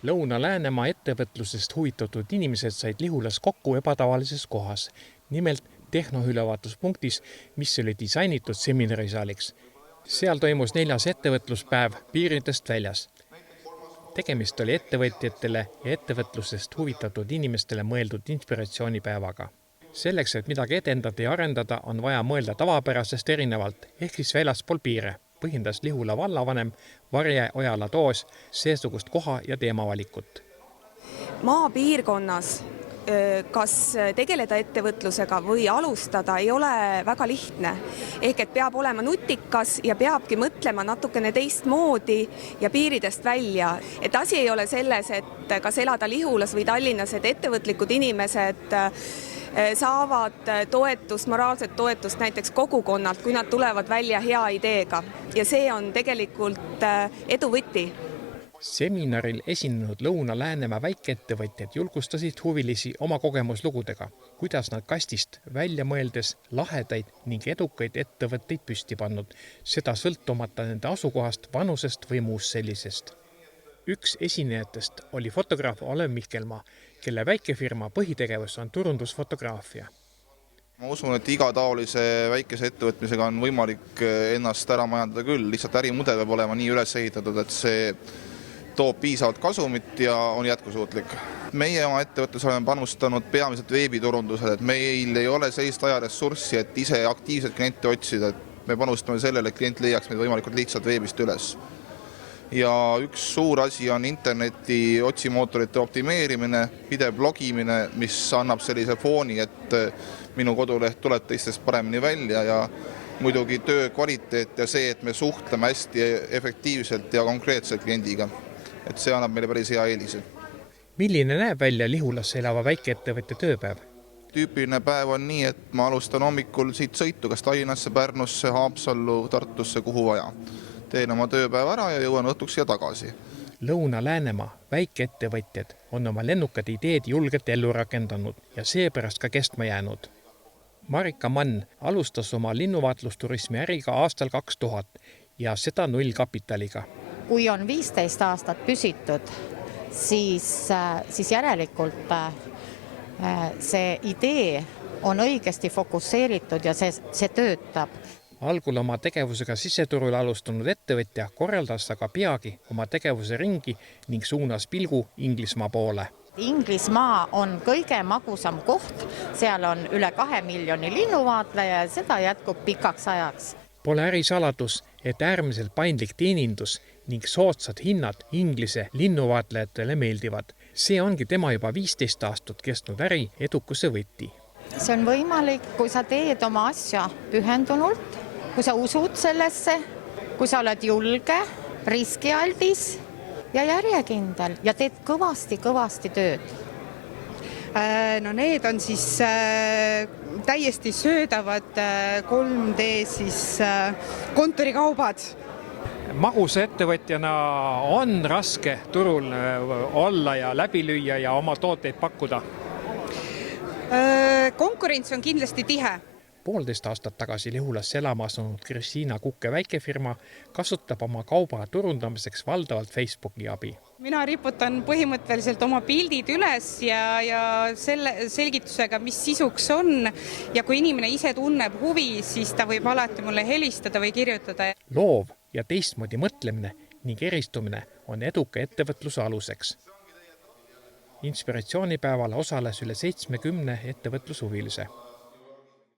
Lõuna-Läänemaa ettevõtlusest huvitatud inimesed said Lihulas kokku ebatavalises kohas, nimelt tehnoülevaatuspunktis, mis oli disainitud seminarisaaliks. Seal toimus 4. ettevõtluspäev piiridest väljas. Tegemist oli ettevõtjatele ja ettevõtlusest huvitatud inimestele mõeldud inspiratsioonipäevaga. Selleks, et midagi edendada ja arendada, on vaja mõelda tavapärasest erinevalt, ehk siis väljaspool piire, põhindas Lihula vallavanem Varje Ojala-Toos seesugust koha ja teemavalikut. Maapiirkonnas kas tegeleda ettevõtlusega või alustada ei ole väga lihtne. Ehk et peab olema nutikas ja peabki mõtlema natukene teistmoodi ja piiridest välja. Et asi ei ole selles, et kas elada Lihulas või Tallinnas, et ettevõtlikud inimesed saavad toetust, moraalset toetust näiteks kogukonnalt, kui nad tulevad välja hea ideega. Ja see on tegelikult edu võti. Seminaril esinenud Lõuna-Läänemaa väikeettevõtjad julgustasid huvilisi oma kogemuslugudega, kuidas nad kastist välja mõeldes lahedaid ning edukaid ettevõtteid püsti pannud, seda sõltumata nende asukohast, vanusest või muust sellisest. Üks esinejatest oli fotograaf Olev Mihkelmaa, kelle väikefirma põhitegevus on turundusfotograafia. Ma usun, et iga taolise väikese ettevõtmisega on võimalik ennast ära majandada küll, lihtsalt ärimudel peab olema nii üles ehitatud, et see toob piisavalt kasumit ja on jätkusuutlik. Meie oma ettevõttes oleme panustanud peamiselt veebiturundusele, et meil ei ole sellist ajaressurssi, et ise aktiivselt kliente otsida, et me panustame sellele, et klient leiaks meid võimalikult lihtsalt veebist üles. Ja üks suur asi on interneti otsimootorite optimeerimine, pidev blogimine, mis annab sellise fooni, et minu koduleht tuleb teistest paremini välja ja muidugi töö kvaliteet ja see, et me suhtleme hästi efektiivselt ja konkreetselt kliendiga. Et see annab meile päris hea eelise. Milline näeb välja Lihulas elava väikeettevõtja tööpäev? Tüüpiline päev on nii, et ma alustan hommikul siit sõitu, kas Tallinnasse, Pärnusse, Haapsallu, Tartusse, kuhu vaja. Teen oma tööpäev ära ja jõuan õhtuks siia tagasi. Lõuna-Läänemaa väikeettevõtjad on oma lennukad ideed julgelt ellu rakendanud ja seepärast ka kestma jäänud. Marika Mann alustas oma linnuvaatlusturismi äriga aastal 2000 ja seda nullkapitaliga. Kui on 15 aastat püsitud, siis järelikult see idee on õigesti fokusseeritud ja see töötab. Algul oma tegevusega siseturul alustanud ettevõtja korraldas aga peagi oma tegevuse ringi ning suunas pilgu Inglismaa poole. Inglismaa on kõige magusam koht, seal on üle 2 miljoni linnuvaatleja ja seda jätkub pikaks ajaks. Pole ärisaladus, et äärmiselt paindlik teenindus ning soodsad hinnad Inglise linnuvaatlejatele meeldivad. See ongi tema juba 15 aastat kestnud äri edukuse võti. See on võimalik, kui sa teed oma asja pühendunult, kui sa usud sellesse, kui sa oled julge, riskialdis ja järjekindel ja teed kõvasti tööd. No need on siis täiesti söödavad 3D siis kontorikaubad. Magusa ettevõtjana on raske turul olla ja läbi lüüa ja oma tooteid pakkuda. Konkurents on kindlasti tihe. 1,5 aastat tagasi Lihulas elama asunud Kristiina Kukke väikefirma kasutab oma kauba turundamiseks valdavalt Facebooki abi. Mina riputan põhimõtteliselt oma pildid üles ja selle selgitusega, mis sisuks on. Ja kui inimene ise tunneb huvi, siis ta võib alati mulle helistada või kirjutada. Loov ja teistmoodi mõtlemine ning eristumine on eduka ettevõtluse aluseks. Inspiratsioonipäeval osales üle 70 ettevõtlushuvilise.